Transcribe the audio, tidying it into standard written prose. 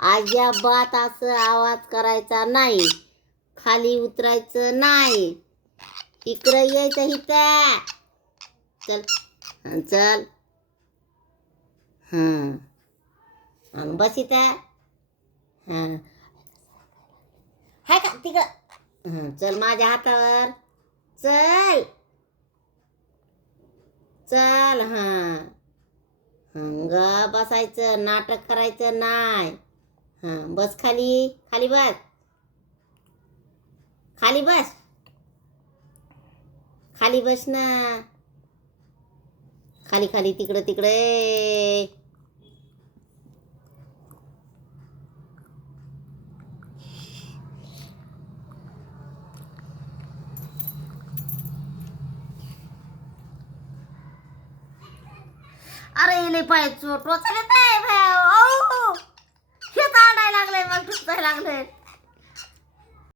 अजिबात असं आवाज करायचा नाही, खाली उतरायचं नाही, इकडं यायचं इथं. चल चल. आणि बस इथं. हाय का तिकडं. चल माझ्या हातावर. चल चल. ग बसायचं, नाटक करायचं नाही. बस खाली. खाली बस. खाली बस. खाली बस ना. खाली खाली तिकडे तिकडे. अरे लय पाय टोचायला. हेच आडायला लागलंय, मग टोचायला लागलंय.